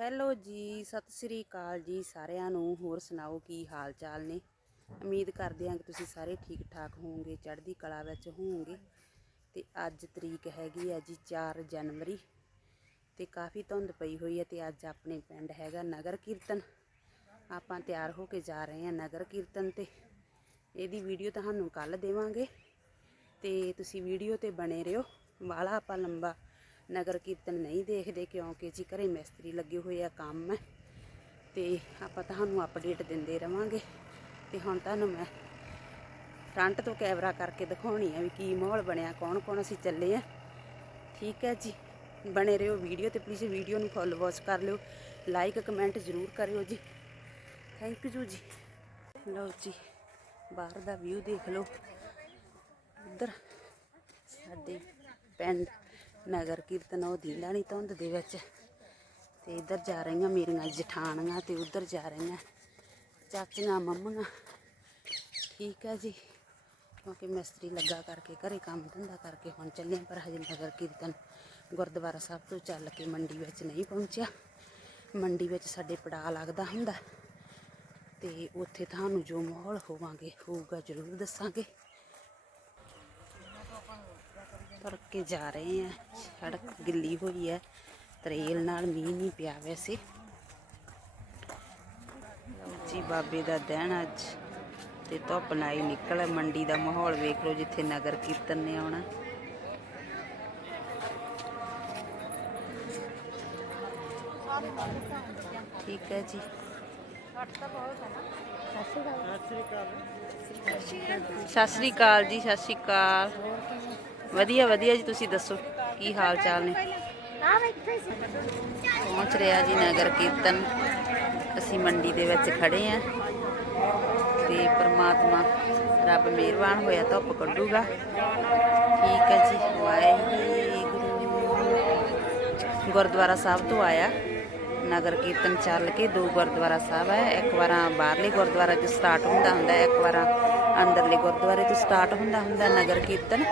Hello ਜੀ, ਸਤਿ ਸ੍ਰੀ ਅਕਾਲ ਜੀ ਸਾਰਿਆਂ ਨੂੰ। ਹੋਰ ਸੁਣਾਓ ਕੀ ਹਾਲ ਚਾਲ ਨੇ? ਉਮੀਦ ਕਰਦੇ ਹਾਂ ਕਿ ਤੁਸੀਂ ਸਾਰੇ ਠੀਕ ਠਾਕ ਹੋਵੋਗੇ, ਚੜ੍ਹਦੀ ਕਲਾ ਵਿੱਚ ਹੋਵੋਗੇ। ਤੇ ਅੱਜ ਤਰੀਕ ਹੈਗੀ ਹੈ ਜੀ 4 ਜਨਵਰੀ ਤੇ ਕਾਫੀ ਧੁੰਦ ਪਈ ਹੋਈ ਹੈ ਤੇ ਅੱਜ ਆਪਣੇ ਪਿੰਡ ਹੈਗਾ ਨਗਰ ਕੀਰਤਨ। ਆਪਾਂ ਤਿਆਰ ਹੋ ਕੇ ਜਾ ਰਹੇ ਹਾਂ ਨਗਰ ਕੀਰਤਨ ਤੇ। ਇਹਦੀ ਵੀਡੀਓ ਤੁਹਾਨੂੰ ਕੱਲ ਦੇਵਾਂਗੇ ਤੇ ਤੁਸੀਂ ਵੀਡੀਓ ਤੇ ਬਣੇ ਰਹੋ। ਵਾਲਾ ਆਪਾਂ ਲੰਬਾ ਨਗਰ ਕੀਰਤਨ ਨਹੀਂ ਦੇਖਦੇ ਕਿਉਂਕਿ ਜੀ ਘਰੇ ਮਿਸਤਰੀ ਲੱਗੇ ਹੋਏ ਆ ਕੰਮ ਹੈ। ਤੇ ਆਪਾਂ ਤੁਹਾਨੂੰ ਅਪਡੇਟ ਦਿੰਦੇ ਰਵਾਂਗੇ। ਤੇ ਹੁਣ ਤੁਹਾਨੂੰ ਮੈਂ ਫਰੰਟ ਤੋਂ ਕੈਮਰਾ ਕਰਕੇ ਦਿਖਾਉਣੀ ਆ ਵੀ ਕੀ ਮਾਹੌਲ ਬਣਿਆ ਕੌਣ ਕੌਣ ਅਸੀਂ ਚੱਲੇ ਆ। ਠੀਕ ਹੈ ਜੀ, ਬਣੇ ਰਹੋ ਵੀਡੀਓ ਤੇ ਪਲੀਜ਼ ਵੀਡੀਓ ਨੂੰ ਫੁੱਲ ਵਾਚ ਕਰ ਲਿਓ। ਲਾਈਕ ਕਮੈਂਟ ਜ਼ਰੂਰ ਕਰਿਓ ਜੀ। ਥੈਂਕ ਯੂ ਜੀ। ਲਓ ਜੀ, ਬਾਹਰ ਦਾ ਵਿਊ ਦੇਖ ਲਓ। ਉਧਰ ਸਾਡੇ ਪਿੰਡ ਨਗਰ ਕੀਰਤਨ ਉਹ ਦੀਂਦਾ ਨਹੀਂ ਧੁੰਦ ਦੇ ਵਿੱਚ ਤੇ ਇੱਧਰ ਜਾ ਰਹੀਆਂ ਮੇਰੀਆਂ ਜਠਾਣੀਆਂ ਤੇ ਉੱਧਰ ਜਾ ਰਹੀਆਂ ਚਾਚੀਆਂ, ਮੰਮੀਆਂ। ਠੀਕ ਹੈ ਜੀ। ਕਿਉਂਕਿ ਮਿਸਤਰੀ ਲੱਗਾ ਕਰਕੇ, ਘਰੇ ਕੰਮ ਧੰਦਾ ਕਰਕੇ ਹੁਣ ਚੱਲੇ ਪਰ ਹਜੇ ਨਗਰ ਕੀਰਤਨ ਗੁਰਦੁਆਰਾ ਸਾਹਿਬ ਤੋਂ ਚੱਲ ਕੇ ਮੰਡੀ ਵਿੱਚ ਨਹੀਂ ਪਹੁੰਚਿਆ। ਮੰਡੀ ਵਿੱਚ ਸਾਡੇ ਪੜਾ ਲੱਗਦਾ ਹੁੰਦਾ। ਤੇ ਉੱਥੇ ਤੁਹਾਨੂੰ ਜੋ ਮਾਹੌਲ ਹੋਵਾਂਗੇ, ਹੋਊਗਾ ਜ਼ਰੂਰ ਦੱਸਾਂਗੇ। ਤੁਰ ਕੇ ਜਾ ਰਹੇ ਆ। ਸੜਕ ਗਿੱਲੀ ਹੋਈ ਹੈ ਤਰੇਲ ਨਾਲ ਮੀਂਹ ਨਹੀਂ ਪਿਆ ਵੈਸੇ। ਜੀ, ਬਾਬੇ ਦਾ ਦਿਨ ਅੱਜ। ਤੇ ਧੁੱਪ ਨਾਈ ਨਿਕਲ ਮੰਡੀ ਦਾ ਮਾਹੌਲ ਵੇਖ ਲਓ, ਜਿੱਥੇ ਨਗਰ ਕੀਰਤਨ ਨੇ ਆਉਣਾ। ਠੀਕ ਹੈ ਜੀ। ਸਤਿ ਸ੍ਰੀ ਅਕਾਲ ਜੀ, ਸਤਿ ਸ੍ਰੀ ਅਕਾਲ। ਵਧੀਆ ਵਧੀਆ ਜੀ, ਤੁਸੀਂ ਦੱਸੋ, ਕੀ ਹਾਲ ਚਾਲ ਨੇ? ਪਹੁੰਚ ਰਿਹਾ ਜੀ ਨਗਰ ਕੀਰਤਨ। ਅਸੀਂ ਮੰਡੀ ਦੇ ਵਿੱਚ ਖੜੇ ਆਂ ਤੇ ਪ੍ਰਮਾਤਮਾ ਰੱਬ ਮਿਹਰਬਾਨ ਹੋਇਆ, ਧੁੱਪ ਕੱਢੂਗਾ। ਠੀਕ ਹੈ ਜੀ, ਵਾਹਿਗੁਰੂ। ਗੁਰਦੁਆਰਾ ਸਾਹਿਬ ਤੋਂ ਆਇਆ। ਨਗਰ ਕੀਰਤਨ ਚੱਲ ਕੇ ਦੋ ਗੁਰਦੁਆਰਾ ਸਾਹਿਬ ਹੈ। ਇੱਕ ਵਾਰਾਂ ਬਾਹਰਲੇ ਗੁਰਦੁਆਰਾ ਤੋਂ ਸਟਾਰਟ ਹੁੰਦਾ ਹੁੰਦਾ ਇੱਕ ਵਾਰਾਂ ਅੰਦਰਲੇ ਗੁਰਦੁਆਰੇ ਤੋਂ ਸਟਾਰਟ ਹੁੰਦਾ ਹੁੰਦਾ ਨਗਰ ਕੀਰਤਨ।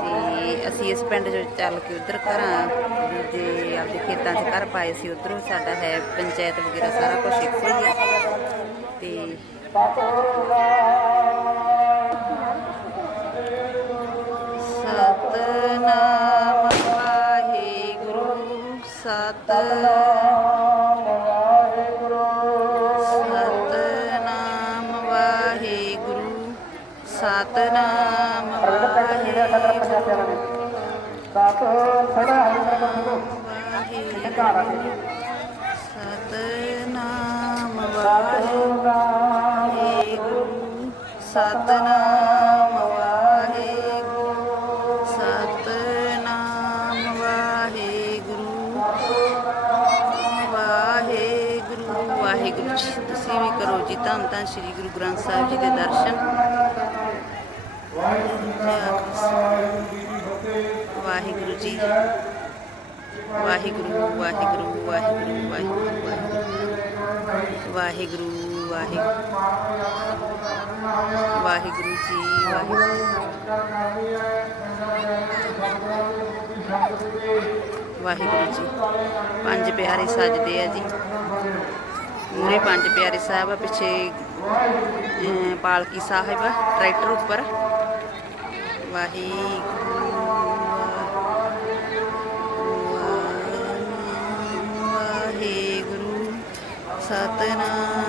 ਤੇ ਅਸੀਂ ਇਸ ਪਿੰਡ ਚੋਂ ਚੱਲ ਕੇ ਉਧਰ ਘਰਾਂ ਦੇ ਆਪਦੇ ਖੇਤਾਂ 'ਚ ਘਰ ਪਾਏ ਸੀ। ਉਧਰੋਂ ਸਾਡਾ ਹੈ ਪੰਚਾਇਤ ਵਗੈਰਾ ਸਾਰਾ ਕੁਝ ਇੱਕੋ ਹੀ ਹੈ। ਤੇ ਸਤਨਾਮ ਸਤਨਾਮ ਵਾਹਿਗੁਰੂ ਸਤਨਾਮ ਵਾਹਿਗੁਰੂ। ਸਤਨਾਮ ਵਾਹਿਗੁਰੂ ਸਤਨਾਮ ਤੁਸੀਂ ਜੀ, ਧੰਨ ਧੰਨ ਸ੍ਰੀ ਗੁਰੂ ਗ੍ਰੰਥ ਸਾਹਿਬ ਜੀ ਦੇ ਦਰਸ਼ਨ। ਵਾਹਿਗੁਰੂ ਜੀ। ਵਾਹਿਗੁਰੂ ਵਾਹਿਗੁਰੂ ਵਾਹਿਗੁਰੂ ਵਾਹਿਗੁਰੂ ਵਾਹਿਗੁਰੂ ਵਾਹਿਗੁਰੂ। ਵਾਹਿਗੁਰੂ ਜੀ, ਵਾਹਿਗੁਰੂ। ਵਾਹਿਗੁਰੂ ਜੀ। ਪੰਜ ਪਿਆਰੇ ਸਜਦੇ ਆ ਜੀ। ਮੂਰੇ ਪੰਜ ਪਿਆਰੇ ਸਾਹਿਬ ਆ ਪਿੱਛੇ ਪਾਲਕੀ ਸਾਹਿਬ ਟਰੈਕਟਰ ਉੱਪਰ। ਵਾਹਿਗੁਰੂ ਵਾਹਿਗੁਰੂ ਸਤਨਾਮ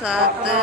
对。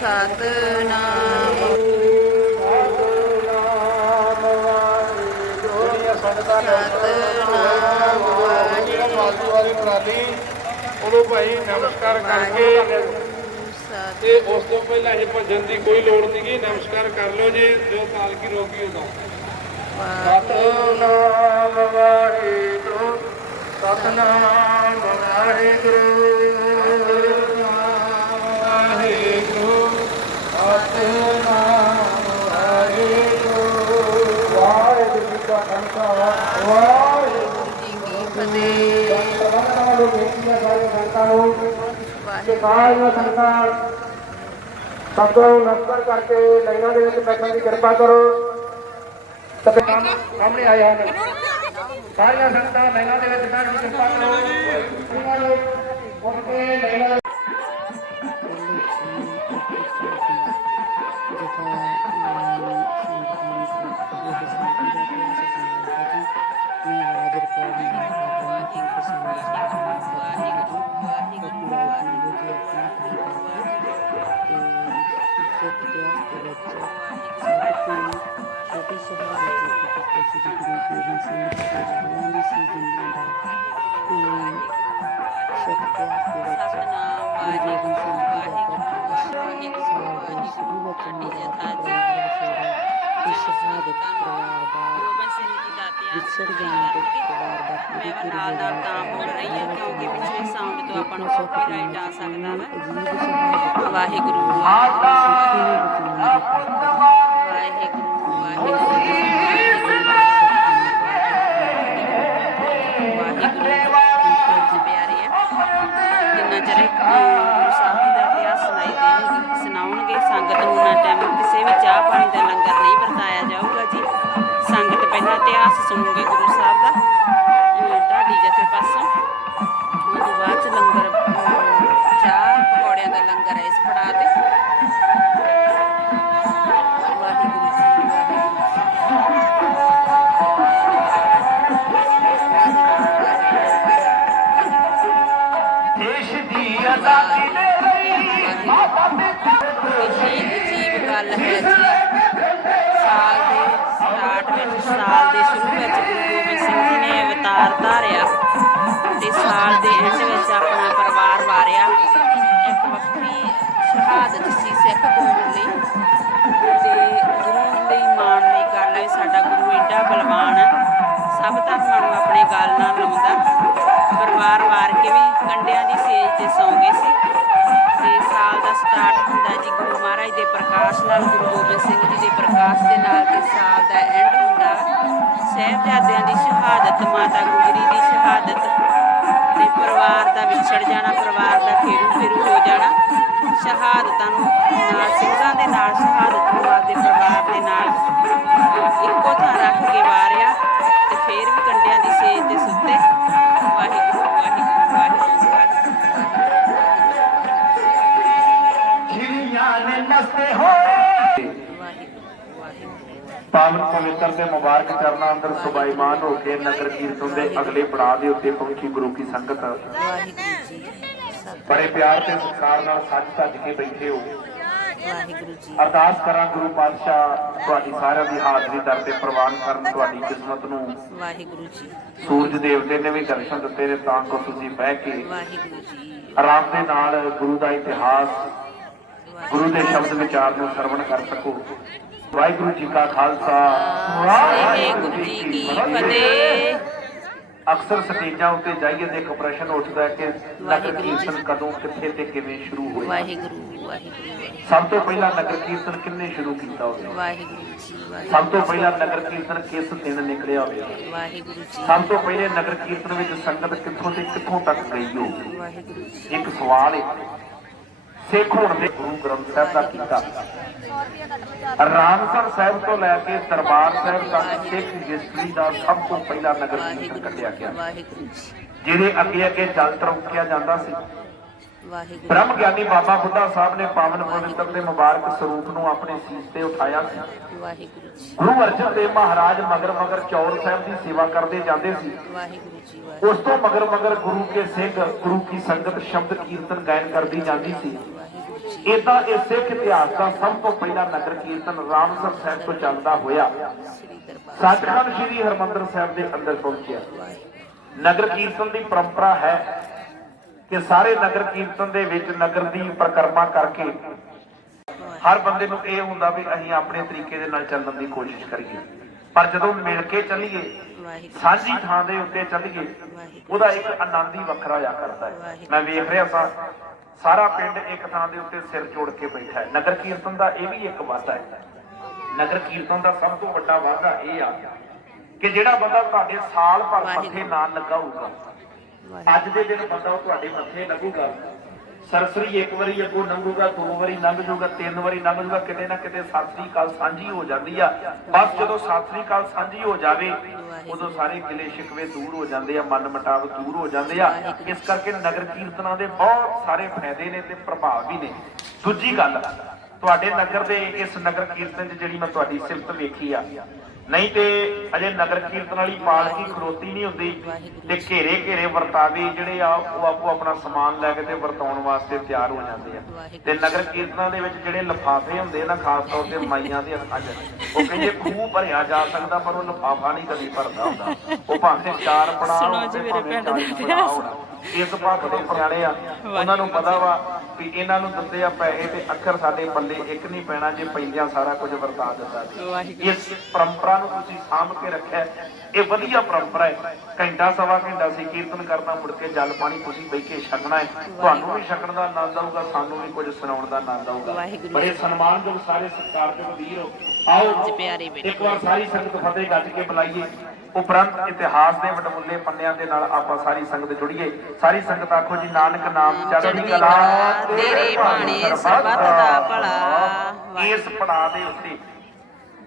ਸਤਨਾਮ ਸਤਨਾਮ ਵਾਹਿਗੁਰੂ ਵਾਲੀ ਟਰਾਲੀ ਉਦੋਂ ਭਾਈ ਨਮਸਕਾਰ ਕਰਕੇ ਤੇ ਉਸ ਤੋਂ ਪਹਿਲਾਂ ਇਹ ਭੱਜਣ ਦੀ ਕੋਈ ਲੋੜ ਨਹੀਂਗੀ ਨਮਸਕਾਰ ਕਰ ਲਓ ਜੇ ਜੋ ਪਾਲਕੀ ਰੋਕੀ ਉਦੋਂ ਸਤਨਾਮ ਵਾਹਿਗੁਰੂ। ਸਤਨਾਮ ਵਾਹਿਗੁਰੂ। ਵਾਹਿਗੁਰੂ ਜੀ ਕੀ ਫਤਿਹ ਸੰਤਾਂ ਨੂੰ ਬੇਨਤੀਆਂ ਸਾਰੇ ਸੰਤਾਂ ਨੂੰ ਵਾਹਿਗੁਰੂ ਸਾਰੀਆਂ ਸੰਤਾਂ ਸਭ ਤੋਂ ਨਮਸਕਾਰ ਕਰਕੇ ਲਾਈਨਾਂ ਦੇ ਵਿੱਚ ਬੈਠਣ ਦੀ ਕਿਰਪਾ ਕਰੋ ਸਾਹਮਣੇ ਆਏ ਹਨ ਸਾਰੀਆਂ ਸੰਤਾਂ ਲਾਈਨਾਂ ਦੇ ਵਿੱਚ ਬੈਠਣ ਦੀ ਕਿਰਪਾ ਕਰੋ ਉਹਨਾਂ ਨੂੰ ਉੱਠ ਕੇ ਲਾਈਨਾਂ Thank you. ਸਾਊਂਡ ਤੋਂ ਆਪਾਂ ਸਕਦਾ ਵਾ ਵਾਹਿਗੁਰੂ ਵਾਹਿਗੁਰੂ ਵਾਹਿਗੁਰੂ ਵਾਹਿਗੁਰੂ ਪਿਆਰੇ ਜਿੰਨਾ ਚਿਰ ਗੁਰੂ ਸਾਹਿਬ ਜੀ। ਦਾ ਇਤਿਹਾਸ ਸੁਣਾਈ ਦੇਣਗੇ ਸੁਣਾਉਣਗੇ ਸੰਗਤ ਨੂੰ ਨਾ ਟਾਈਮ ਕਿਸੇ ਵੀ ਚਾਹ ਪਾਣੀ ਦਾ ਲੰਗਰ ਨਹੀਂ ਵਰਤਾਇਆ ਜਾਊਗਾ ਜੀ ਸੰਗਤ ਪਹਿਲਾਂ ਇਤਿਹਾਸ ਸੁਣੂਗੀ ਗੁਰੂ ਸਾਹਿਬ ਦਾ ਅਹ, ਢਾਡੀ ਜਥੇ ਪਾਸੋਂ ਏਡਾ ਬਲਵਾਨ ਹੈ ਸਭ ਧਰਮਾਂ ਨੂੰ ਆਪਣੇ ਗੱਲ ਨਾਲ ਲਾਉਂਦਾ। ਪਰਿਵਾਰ ਵਾਰ ਕੇ ਵੀ ਕੰਡਿਆਂ ਦੀ ਸੇਜ ਤੇ ਸੌਂ ਗਏ ਸੀ। ਤੇ ਸਾਲ ਦਾ ਸਟਾਰਟ ਹੁੰਦਾ ਜੀ ਗੁਰੂ ਮਹਾਰਾਜ ਦੇ ਪ੍ਰਕਾਸ਼ ਨਾਲ, ਗੁਰੂ ਗੋਬਿੰਦ ਸਿੰਘ ਜੀ ਦੇ ਪ੍ਰਕਾਸ਼ ਦੇ ਨਾਲ ਤੇ ਸਾਲ ਦਾ ਐਂਡ ਹੁੰਦਾ। ਸਹਿਬਜ਼ਾਦਿਆਂ ਦੀ ਸ਼ਹਾਦਤ, ਮਾਤਾ ਗੁਜਰੀ ਦੀ ਸ਼ਹਾਦਤ ਤੇ ਪਰਿਵਾਰ ਦਾ ਵਿਛੜ ਜਾਣਾ, ਪਰਿਵਾਰ ਦਾ ਫੇਰੂ ਫੇਰੂ ਹੋ ਜਾਣਾ। ਸ਼ਹਾਦਤਾਂ ਨੂੰ ਨਾਲ ਸਿੰਘਾਂ ਦੇ ਨਾਲ, ਸ਼ਹਾਦਤ ਨੂੰ ਆਪਦੇ ਪਰਿਵਾਰ ਦੇ ਨਾਲ। ਇੱਕੋ ਥਾਂ ਰੱਖ ਕੇ ਵਾਰਿਆ ਤੇ ਫੇਰ ਵੀ ਕੰਡਿਆਂ ਦੀ ਸੇਜ ਤੇ ਸੁੱਤੇ। ਵਾਹਿਗੁਰੂ ਵਾਹਿਗੁਰੂ ਵਾਹਿਗੁਰੂ। ਵਾਹਿਗੁਰੂ। ਖਿੜੀਆਂ ਨੇ ਨਸਤੇ ਹੋਏ ਵਾਹਿਗੁਰੂ। ਵਾਹਿਗੁਰੂ ਪਾਵਨ ਪਵਿੱਤਰ ਤੇ ਮੁਬਾਰਕ ਚਰਨਾਂ ਅੰਦਰ ਸੁਭਾਈਮਾਨ ਹੋ ਕੇ ਨਗਰ ਕੀਰਤਨ ਦੇ ਅਗਲੇ ਪੜਾਅ ਦੇ ਉੱਤੇ ਪਹੁੰਚੀ ਗੁਰੂ ਕੀ ਸੰਗਤ। ਵਾਹਿਗੁਰੂ ਜੀ। ਸਤਿ ਬੜੇ ਪਿਆਰ ਤੇ ਸਤਿਕਾਰ ਨਾਲ ਸੱਜ ਧੱਜ ਕੇ ਬੈਠੇ ਹੋ। ਵਾਹਿਗੁਰੂ ਜੀ ਅਰਦਾਸ ਕਰਾਂ ਗੁਰੂ ਪਾਤਸ਼ਾਹ ਤੁਹਾਡੀ ਸਾਰਿਆਂ ਦੀ ਹਾਜ਼ਰੀ ਦਰ ਤੇ ਪ੍ਰਵਾਨ ਕਰਨ ਤੁਹਾਡੀ ਕਿਸਮਤ ਨੂੰ। ਵਾਹਿਗੁਰੂ ਜੀ ਸੂਰਜ ਦੇਵਤੇ ਨੇ ਵੀ ਦਰਸ਼ਨ ਦਿੱਤੇ ਨੇ ਤਾਂ ਕੋ ਤੁਸੀਂ ਬਹਿ ਕੇ ਵਾਹਿਗੁਰੂ ਜੀ ਆਰਾਮ ਦੇ ਨਾਲ ਗੁਰੂ ਦਾ ਇਤਿਹਾਸ ਗੁਰੂ ਦੇ ਸ਼ਬਦ ਵਿਚਾਰ ਨੂੰ ਸਰਵਣ ਕਰ ਸਕੋ। ਵਾਹਿਗੁਰੂ ਜੀ ਕਾ ਖਾਲਸਾ। ਵਾਹਿਗੁਰੂ ਜੀ ਕੀ ਫਤਿਹ। ਅਕਸਰ ਸਟੇਜਾਂ ਉੱਤੇ ਜਾਈਏ ਤੇ ਇੱਕ ਪ੍ਰਸ਼ਨ ਉੱਠਦਾ ਕਿ ਨਗਰ ਕੀਰਤਨ ਕਦੋਂ ਕਿੱਥੇ ਤੇ ਕਿਵੇਂ ਸ਼ੁਰੂ ਹੋਇਆ ਵਾਹਿਗੁਰੂ। ਸਭ ਤੋਂ ਪਹਿਲਾਂ ਨਗਰ ਕੀਰਤਨ ਕਿੰਨੇ ਸ਼ੁਰੂ ਕੀਤਾ ਹੋਵੇ? ਵਾਹਿਗੁਰੂ ਜੀ ਵਾਹਿਗੁਰੂ ਸਭ ਤੋਂ ਪਹਿਲਾਂ ਨਗਰ ਕੀਰਤਨ ਕਿਸ ਦਿਨ ਨਿਕਲਿਆ ਹੋਵੇ? ਵਾਹਿਗੁਰੂ ਜੀ। ਸਭ ਤੋਂ ਪਹਿਲੇ ਨਗਰ ਕੀਰਤਨ ਵਿੱਚ ਸੰਗਤ ਕਿੱਥੋਂ ਤੇ ਕਿੱਥੋਂ ਤੱਕ ਗਈ ਹੋਵੇ ਵਾਹਿਗੁਰੂ ਜੀ। ਇੱਕ ਸਵਾਲ ਹੈ। ਸਿੱਖ ਹੋਣ ਦੇ ਗੁਰੂ ਗ੍ਰੰਥ ਸਾਹਿਬ ਦਾ ਕੀਤਾ। ਰਾਮਸਰ ਸਾਹਿਬ ਤੋਂ ਲੈ ਕੇ ਦਰਬਾਰ ਸਾਹਿਬ ਤੱਕ ਸਿੱਖ ਹਿਸਟਰੀ ਦਾ ਸਭ ਤੋਂ ਪਹਿਲਾ ਨਗਰ ਕੀਰਤਨ ਕੱਢਿਆ ਗਿਆ। ਵਾਹਿਗੁਰੂ ਜੀ। ਜਿਹਦੇ ਅੱਗੇ ਅੱਗੇ ਜਲ ਤਰੋਕਿਆ ਜਾਂਦਾ ਸੀ। ਵਾਹਿਗੁਰੂ। ਬ੍ਰਹਮ ਗਿਆਨੀ ਬਾਬਾ ਬੁੱਢਾ ਸਾਹਿਬ ਨੇ ਪਾਵਨ ਪਵਿੱਤਰ ਤੇ ਮੁਬਾਰਕ ਸਰੂਪ ਨੂੰ ਆਪਣੇ ਸੀਸ ਤੇ ਉਠਾਇਆ ਸੀ। ਵਾਹਿਗੁਰੂ ਜੀ। ਗੁਰੂ ਅਰਜਨ ਦੇਵ ਮਹਾਰਾਜ ਮਗਰ ਮਗਰ ਚੌਰ ਸਾਹਿਬ ਦੀ ਸੇਵਾ ਕਰਦੇ ਜਾਂਦੇ ਸੀ। ਵਾਹਿਗੁਰੂ ਜੀ ਉਸ ਤੋਂ ਮਗਰ ਮਗਰ ਗੁਰੂ ਕੇ ਸਿੰਘ ਗੁਰੂ ਕੀ ਸੰਗਤ ਸ਼ਬਦ ਕੀਰਤਨ ਗਾਇਨ ਕਰਦੀ ਜਾਂਦੀ ਸੀ। ਇਦਾਂ ਇਹ ਸਿੱਖ ਇਤਿਹਾਸ ਦਾ ਸਭ ਤੋਂ ਪਹਿਲਾ ਨਗਰ ਕੀਰਤਨ ਰਾਮਸਰ ਸਾਹਿਬ ਤੋਂ ਚੱਲਦਾ ਹੋਇਆ। ਸੱਚਖੰਡ ਸ੍ਰੀ ਹਰਮੰਦਰ ਸਾਹਿਬ ਦੇ ਅੰਦਰ ਪਹੁੰਚਿਆ। ਨਗਰ ਕੀਰਤਨ ਦੀ ਪਰੰਪਰਾ ਹੈ ਕਿ ਸਾਰੇ ਨਗਰ ਕੀਰਤਨ ਦੇ ਵਿੱਚ ਨਗਰ ਦੀ ਪ੍ਰਕਰਮਾ ਕਰਕੇ ਹਰ ਬੰਦੇ ਨੂੰ ਇਹ ਹੁੰਦਾ ਵੀ ਅਸੀਂ ਆਪਣੇ ਤਰੀਕੇ ਦੇ ਨਾਲ ਚੱਲਣ ਦੀ ਕੋਸ਼ਿਸ਼ ਕਰੀਏ। ਪਰ ਜਦੋਂ ਮਿਲ ਕੇ ਚੱਲੀਏ ਸਾਂਝੀ ਥਾਂ ਦੇ ਉੱਤੇ ਚੱਲੀਏ ਉਹਦਾ ਇੱਕ ਆਨੰਦ ਹੀ ਵੱਖਰਾ ਜਾ ਕਰਦਾ ਹੈ। ਮੈਂ ਵੇਖ ਰਿਹਾ ਸਾਂ ਸਾਰਾ ਪਿੰਡ ਇੱਕ ਥਾਂ ਦੇ ਉੱਤੇ ਸਿਰ ਜੋੜ ਕੇ ਬੈਠਾ ਹੈ। ਨਗਰ ਕੀਰਤਨ ਦਾ ਇਹ ਵੀ ਇੱਕ ਵਾਧਾ ਹੈ। ਨਗਰ ਕੀਰਤਨ ਦਾ ਸਭ ਤੋਂ ਵੱਡਾ ਵਾਧਾ ਇਹ ਆ ਕਿ ਜਿਹੜਾ ਬੰਦਾ ਤੁਹਾਡੇ ਸਾਲ ਭਰ ਮੱਥੇ ਨਾ ਲੱਗਾ ਹੋਊਗਾ ਅੱਜ ਦੇ ਦਿਨ ਬੰਦਾ ਉਹ ਤੁਹਾਡੇ ਮੱਥੇ ਲੱਗੂਗਾ। ਸਰਸਰੀ ਇੱਕ ਵਾਰੀ ਅੱਗੋਂ ਲੰਘੂਗਾ ਦੋ ਵਾਰੀ ਲੰਘ ਜਾਊਗਾ ਤਿੰਨ ਵਾਰੀ ਲੰਘ ਜਾਊਗਾ ਕਿਤੇ ਨਾ ਕਿਤੇ ਸ੍ਰੀ ਅਕਾਲ ਸਾਂਝੀ ਹੋ ਜਾਂਦੀ ਆ। ਬਸ ਜਦੋਂ ਸ੍ਰੀ ਅਕਾਲ ਸਾਂਝੀ ਹੋ ਜਾਵੇ ਉਦੋਂ ਸਾਰੇ ਗਿਲੇ ਸ਼ਿਕਵੇ ਦੂਰ ਹੋ ਜਾਂਦੇ ਆ ਮਨ ਮਟਾਵ ਦੂਰ ਹੋ ਜਾਂਦੇ ਆ। ਇਸ ਕਰਕੇ ਨਗਰ ਕੀਰਤਨਾਂ ਦੇ ਬਹੁਤ ਸਾਰੇ ਫਾਇਦੇ ਨੇ ਤੇ ਪ੍ਰਭਾਵ ਵੀ ਨੇ। ਦੂਜੀ ਗੱਲ ਤੁਹਾਡੇ ਨਗਰ ਦੇ ਇਸ ਨਗਰ ਕੀਰਤਨ 'ਚ ਜਿਹੜੀ ਮੈਂ ਤੁਹਾਡੀ ਸਿਫਤ ਵੇਖੀ ਆ ਨਹੀਂ ਤੇ ਅਜੇ ਨਗਰ ਕੀਰਤਨ ਵਾਲੀ ਪਾਲਕੀ ਖਲੋਤੀ ਨਹੀਂ ਹੁੰਦੀ ਤੇ ਘੇਰੇ ਘੇਰੇ ਵਰਤਾਵੇ ਜਿਹੜੇ ਆ ਉਹ ਆਪੋ ਆਪਣਾ ਸਮਾਨ ਲੈ ਕੇ ਤੇ ਵਰਤਾਉਣ ਵਾਸਤੇ ਤਿਆਰ ਹੋ ਜਾਂਦੇ ਆ। ਤੇ ਨਗਰ ਕੀਰਤਨਾਂ ਦੇ ਵਿੱਚ ਜਿਹੜੇ ਲਫਾਫੇ ਹੁੰਦੇ ਨਾ ਖਾਸ ਤੌਰ ਤੇ ਮਾਈਆਂ ਦੇ ਹੱਥਾਂ 'ਚ ਉਹ ਕਹਿੰਦੇ ਖੂਹ ਭਰਿਆ ਜਾ ਸਕਦਾ ਪਰ ਉਹ ਲਫਾਫਾ ਨਹੀਂ ਕਦੀ ਭਰਦਾ ਹੁੰਦਾ। ਉਹ ਭਾਵੇਂ ਚਾਰ ਪੜਾ ਸੁਣੋ ਜੀ ਮੇਰੇ ਪਿੰਡ ਦੇ ਇਸ ਪੱਖ ਦੇ ਸਿਆਣੇ ਆ ਉਹਨਾਂ ਨੂੰ ਪਤਾ ਵਾ ਵੀ ਇਹਨਾਂ ਨੂੰ ਦਿੰਦੇ ਆ ਪੈਸੇ ਤੇ ਅੱਖਰ ਸਾਡੇ ਪੱਲੇ ਇੱਕ ਨਹੀਂ ਪੈਣਾ ਜੇ ਪੈਂਦਿਆਂ ਸਾਰਾ ਕੁਝ ਵਰਤਾ ਦਿੱਤਾ ਇਸ ਪਰੰਪਰਾ ਨੂੰ ਤੁਸੀਂ ਸਾਂਭ ਕੇ ਰੱਖਿਆ। ਇਹ ਵਧੀਆ ਪਰੰਪਰਾ ਹੈ। ਘੰਟਾ ਸਵਾ ਘੰਟਾ ਸੀ ਕੀਰਤਨ ਕਰਨਾ ਮੁੜ ਕੇ ਜਲ ਪਾਣੀ ਤੁਸੀਂ ਬਹਿ ਕੇ ਛਕਣਾ ਹੈ। ਤੁਹਾਨੂੰ ਵੀ ਛਕਣ ਦਾ ਆਨੰਦ ਆਊਗਾ ਸਾਨੂੰ ਵੀ ਕੁਝ ਸੁਣਾਉਣ ਦਾ ਆਨੰਦ ਆਊਗਾ। ਬੜੇ ਸਨਮਾਨਯੋਗ ਸਾਰੇ ਸਤਿਕਾਰਯੋਗ ਵੀਰ ਆਓ ਇੱਕ ਵਾਰ ਸਾਰੀ ਸੰਗਤ ਫਤਿਹ ਗੱਜ ਕੇ ਬੁਲਾਈਏ। ਉਪਰੰਤ ਇਤਿਹਾਸ ਦੇ ਵਡਮੁੱਲੇ ਪੰਨਿਆਂ ਦੇ ਨਾਲ ਆਪਾਂ ਸਾਰੀ ਸੰਗਤ ਜੁੜੀਏ। ਸਾਰੀ ਸੰਗਤ ਆਖੋ ਜੀ ਨਾਨਕ ਨਾਮ ਚੜ੍ਹਦੀ ਕਲਾ ਤੇਰੇ ਬਾਣੇ ਸਰਬੱਤ ਦਾ ਭਲਾ। ਇਸ ਪੜਾਅ ਦੇ ਉੱਤੇ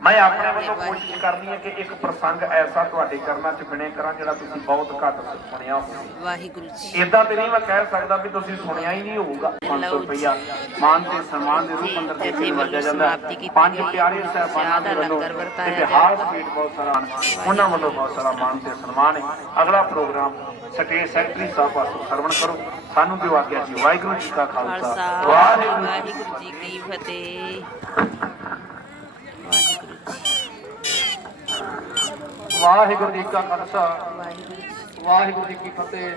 ਮੈਂ ਆਪਣੇ ਵੱਲੋਂ ਕੋਸ਼ਿਸ਼ ਕਰਨੀ ਹੈ ਕਿ ਇੱਕ ਪ੍ਰਸੰਗ ਐਸਾ ਤੁਹਾਡੇ ਚਰਨਾਂ 'ਚ ਬਿਨੇ ਕਰਾਂ ਜਿਹੜਾ ਤੁਸੀਂ ਬਹੁਤ ਘੱਟ ਸੁਣਿਆ ਹੋਵੇ। ਵਾਹਿਗੁਰੂ ਜੀ। ਇਦਾਂ ਤੇ ਨਹੀਂ ਮੈਂ ਕਹਿ ਸਕਦਾ ਵੀ ਤੁਸੀਂ ਸੁਣਿਆ ਹੀ ਨਹੀਂ ਹੋਊਗਾ। 500 ਰੁਪਇਆ ਮਾਨ ਤੇ ਸਨਮਾਨ ਦੇ ਰੂਪ ਅੰਦਰ ਦੇ ਕੇ ਵਰਤਿਆ ਜਾਂਦਾ। ਪੰਜ। ਪਿਆਰੇ ਸਹਿਬਾਨਾਂ ਦੇ ਵੱਲੋਂ ਇਤਿਹਾਸ। ਸਟੇਟ ਬਹੁਤ ਸਾਰਾ ਉਹਨਾਂ ਵੱਲੋਂ ਬਹੁਤ ਸਾਰਾ ਮਾਨ ਤੇ ਸਨਮਾਨ ਹੈ। ਅਗਲਾ ਪ੍ਰੋਗਰਾਮ ਸਟੇਟ ਸੈਕਟਰੀ ਸਾਹਿਬ ਪਾਸੋਂ ਸਰਵਣ ਕਰੋ। ਸਾਨੂੰ ਦਿਓ ਆਗਿਆ ਜੀ। ਵਾਹਿਗੁਰੂ ਜੀ ਕਾ ਖਾਲਸਾ। ਵਾਹਿਗੁਰੂ ਜੀ ਕੀ ਫਤਿਹ। ਵਾਹਿਗੁਰੂ ਜੀ ਕਾ ਖਾਲਸਾ। ਵਾਹਿਗੁਰੂ। ਜੀ ਕੀ ਫਤਿਹ।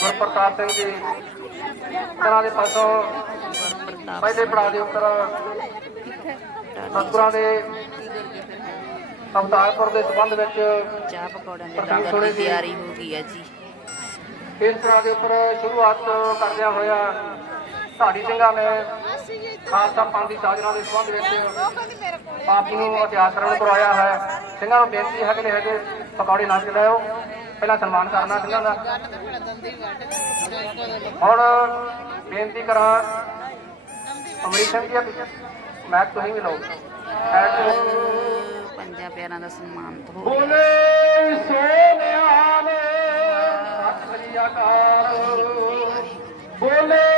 ਗੁਰਪ੍ਰਤਾਪ ਸਿੰਘ ਜੀ ਤਰ੍ਹਾਂ ਦੇ ਪਾਸੋਂ ਪਹਿਲੇ ਪੜਾਅ ਦੇ ਉੱਤਰ। ਸਤਿਗੁਰਾਂ ਦੇ ਅਵਤਾਰਪੁਰ ਦੇ ਸੰਬੰਧ ਵਿੱਚ ਚਾਹ ਪਕੌੜਿਆਂ ਦੇ ਲੰਗਰ ਦੀ। ਤਿਆਰੀ ਹੋ ਗਈ ਹੈ ਜੀ। ਇਸ ਤਰ੍ਹਾਂ ਦੇ ਉੱਪਰ ਸ਼ੁਰੂਆਤ ਕਰਦਿਆਂ ਹੋਇਆ ਢਾਡੀ ਸਿੰਘਾਂ ਨੇ ਖਾਲਸਾ ਪੰਥ ਦੀ ਸਾਜਨਾ ਦੇ ਸੰਬੰਧ ਵਿੱਚ ਆਪ ਜੀ ਨੂੰ ਇਤਿਹਾਸ ਸਰਵਣ ਕਰਵਾਇਆ ਹੈ। ਸਿੰਘਾਂ ਨੂੰ ਬੇਨਤੀ ਹੈ ਕਿ ਲਿਖੇ ਪਕੌੜੇ ਨਾ ਚਲਾਇਓ ਪਹਿਲਾਂ ਸਨਮਾਨ ਕਰਨਾ ਸਿੰਘਾਂ ਦਾ। ਹੁਣ ਬੇਨਤੀ ਕਰਾਂ ਅਮਰੀਕ ਸਿੰਘ ਜੀ ਮੈਂ ਤੁਸੀਂ ਵੀ ਲਓ। ਪੰਜਾਂ ਪਿਆਰਾਂ ਦਾ ਸਨਮਾਨ ਤਾਂ ਹੋ ਬੋਲੇ ਸੋਨਿਆਲ ਸਤਿ ਸ੍ਰੀ ਅਕਾਲ ਬੋਲੇ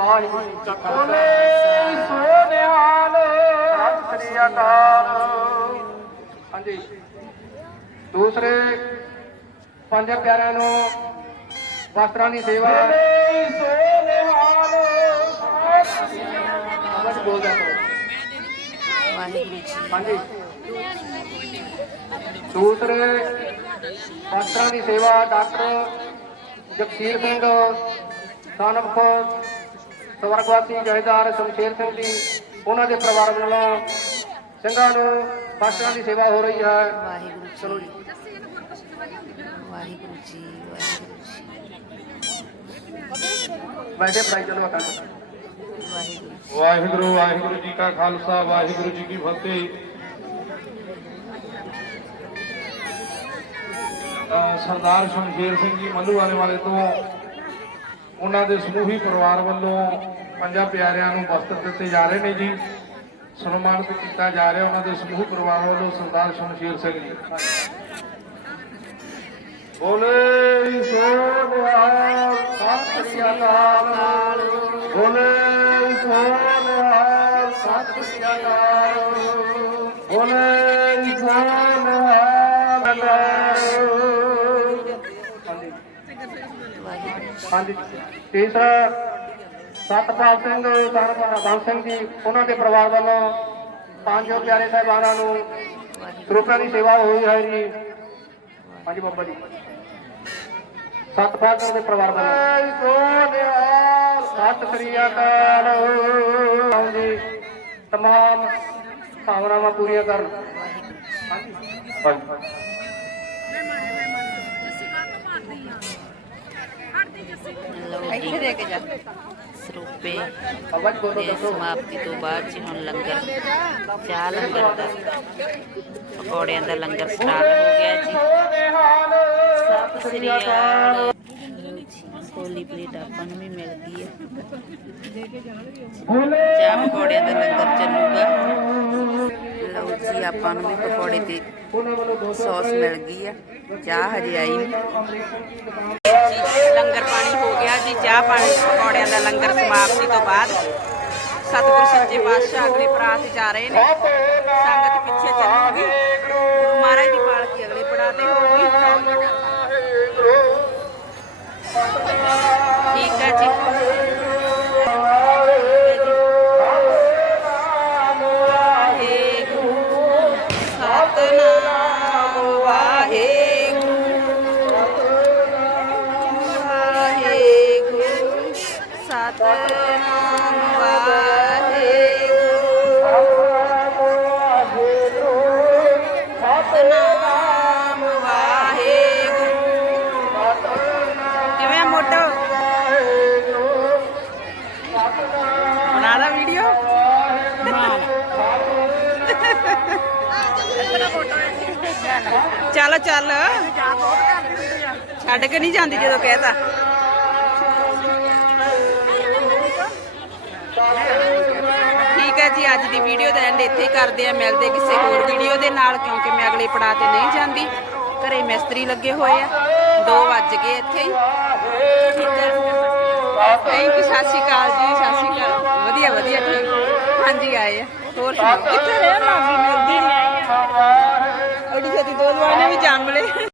ਵਾਹਿਗੁਰੂ ਬੋਲੇ ਸੋਨਿਆਲ ਸਤਿ ਸ੍ਰੀ ਅਕਾਲ। ਹਾਂਜੀ। ਦੂਸਰੇ ਪੰਜ ਪਿਆਰਿਆਂ ਨੂੰ ਵਸਤਰਾਂ ਦੀ ਸੇਵਾ। ਬੋਲਦਾ ਕਰੋ ਵਾਹਿਗੁਰੂ ਜੀ ਹਾਂਜੀ। ਦੂਸਰੇ ਵਸਤਰਾਂ ਦੀ ਸੇਵਾ ਡਾਕਟਰ ਜਗਸੀਰ ਸਿੰਘ ਸਾਨਮਖ ਸਵਰਗਵਾਸੀ ਜਹੇਦਾਰ ਸ਼ਮਸ਼ੇਰ ਸਿੰਘ ਜੀ ਉਹਨਾਂ ਦੇ ਪਰਿਵਾਰ ਵੱਲੋਂ ਸਿੰਘਾਂ ਨੂੰ ਵਸਤਰਾਂ ਦੀ ਸੇਵਾ ਹੋ ਰਹੀ ਹੈ। ਵਾਹਿਗੁਰੂ ਜੀ। ਵਾਹਿਗੁਰੂ ਜੀ ਵਾਹਿਗੁਰੂ ਜੀ। ਵੈਸੇ ਪੜਾਈ ਚਲੋ ਵਾਹਿਗੁਰੂ ਵਾਹਿਗੁਰੂ ਜੀ ਕਾ ਖਾਲਸਾ ਵਾਹਿਗੁਰੂ ਜੀ ਕੀ ਫਤਿਹ। ਸਰਦਾਰ ਸ਼ਮਸ਼ੇਰ ਸਿੰਘ ਜੀ ਮੱਲੂ ਵਾਲੇ ਵਾਲੇ ਤੋਂ ਉਹਨਾਂ ਦੇ ਸਮੂਹੀ ਪਰਿਵਾਰ ਵੱਲੋਂ ਪੰਜਾਂ ਪਿਆਰਿਆਂ ਨੂੰ ਵਸਤਰ ਦਿੱਤੇ ਜਾ ਰਹੇ ਨੇ ਜੀ। ਸਨਮਾਨਿਤ ਕੀਤਾ ਜਾ ਰਿਹਾ ਉਹਨਾਂ ਦੇ ਸਮੂਹ ਪਰਿਵਾਰ ਵੱਲੋਂ ਸਰਦਾਰ ਸ਼ਮਸ਼ੇਰ ਸਿੰਘ ਜੀ। ਬੋਲੇ ਸੋਨਿਹਾਲ ਸਤਿ ਸ੍ਰੀ ਅਕਾਲ ਬੋਲੇ ਸੋਨਿਹਾਲ ਸਤਿ ਸ੍ਰੀ ਅਕਾਲ ਬੋਲੇ ਹਾਂਜੀ। ਤੀਸਰਾ ਸਤਪਾਲ ਸਿੰਘ ਸਰਦਾਰ ਬੰਦ ਸਿੰਘ ਜੀ, ਉਹਨਾਂ ਦੇ ਪਰਿਵਾਰ ਵੱਲੋਂ ਪੰਜ ਪਿਆਰੇ ਸਾਹਿਬਾਨਾਂ ਨੂੰ ਰੁਪਏ ਦੀ ਸੇਵਾ ਹੋਈ ਹੈ ਜੀ। ਹਾਂਜੀ ਬਾਬਾ ਜੀ। ਸਤਪਾਲ ਸਿੰਘ ਦੇ ਪਰਿਵਾਰ ਵੱਲੋਂ। ਸਤਿ ਸ੍ਰੀ ਅਕਾਲ। ਆਓ ਤਮਾਮ ਭਾਵਨਾਵਾਂ ਪੂਰੀਆਂ ਕਰਨ। ਹਾਂਜੀ। ਹਾਂਜੀ। ਲਓ ਜੀ। ਸਰੂਪੇ ਬਾਬਾ ਜੀ। ਬੋਲੋ ਤੇ ਦੱਸੋ ਸਮਾਪਤੀ ਤੋਂ ਬਾਅਦ ਜੀ ਹੁਣ ਲੰਗਰ ਚਾਹ ਲੰਗਰ ਦਾ ਪਕੌੜਿਆਂ ਦਾ ਲੰਗਰ ਸਟਾਰਟ ਹੋ ਗਿਆ ਜੀ। ਸਤਿ ਸ੍ਰੀ ਅਕਾਲ। ਲਓ ਜੀ, ਕੋਲੀ ਪਲੇਟ ਆਪਾਂ ਨੂੰ ਵੀ ਮਿਲ ਗਈ ਹੈ। ਚਾਹ ਪਕੌੜਿਆਂ ਦਾ ਲੰਗਰ ਚੱਲੂਗਾ। ਲਓ ਜੀ ਆਪਾਂ ਨੂੰ ਵੀ ਪਕੌੜੇ ਦੋ ਸੌਸ ਮਿਲ ਗਈ ਹੈ। ਚਾਹ ਹਜੇ ਆਈ ਨਹੀਂ ਲੰਗਰ ਪਾਣੀ ਹੋ ਗਿਆ ਜੀ, ਚਾਹ ਪਾਣੀ, ਪਕੌੜਿਆਂ ਦਾ ਲੰਗਰ ਸਮਾਪਤੀ ਤੋਂ ਬਾਅਦ ਸਤਿਗੁਰ ਸੱਚੇ ਪਾਤਸ਼ਾਹ, ਅਗਲੇ ਪ੍ਰਾਤ ਜਾ ਰਹੇ ਨੇ। ਸੰਗਤ ਪਿੱਛੇ ਚੱਲੂਗੀ। ਗੁਰੂ ਮਹਾਰਾਜ ਦੀ ਪਾਲਕੀ ਅਗਲੇ ਪੜਾਅ ਤੇ ਹੋਊਗੀ। ਠੀਕ ਹੈ ਜੀ। ਚੱਲ ਚੱਲ। ਛੱਡ ਕੇ ਨਹੀਂ ਜਾਂਦੀ ਜਦੋਂ ਕਹਿਤਾ ਠੀਕ ਹੈ ਜੀ, ਅੱਜ ਦੀ ਵੀਡੀਓ ਦਾ ਐਂਡ ਇੱਥੇ ਹੀ ਕਰਦੇ ਆ ਮਿਲਦੇ ਕਿਸੇ ਹੋਰ ਵੀਡੀਓ ਦੇ ਨਾਲ, ਕਿਉਂਕਿ ਮੈਂ ਅਗਲੇ ਪੜਾਅ ਤੇ ਨਹੀਂ ਜਾਂਦੀ। ਘਰੇ ਮਿਸਤਰੀ ਲੱਗੇ ਹੋਏ ਆ। 2 ਵੱਜ ਗਏ ਇੱਥੇ ਹੀ। ਥੈਂਕ ਯੂ ਸਤਿ ਸ਼੍ਰੀ ਅਕਾਲ ਜੀ, ਸਤਿ ਸ਼੍ਰੀ ਅਕਾਲ। ਵਧੀਆ ਵਧੀਆ, ਠੀਕ। ਹਾਂਜੀ, ਆਏ ਆ। ਹੋਰ ਕਿੱਥੇ ਰਹਿਣ ਲੱਗੀ ਮਿਲਦੀ ਛੇਤੀ ਦੋ ਵੀ ਜੰਮ ਮਿਲੇ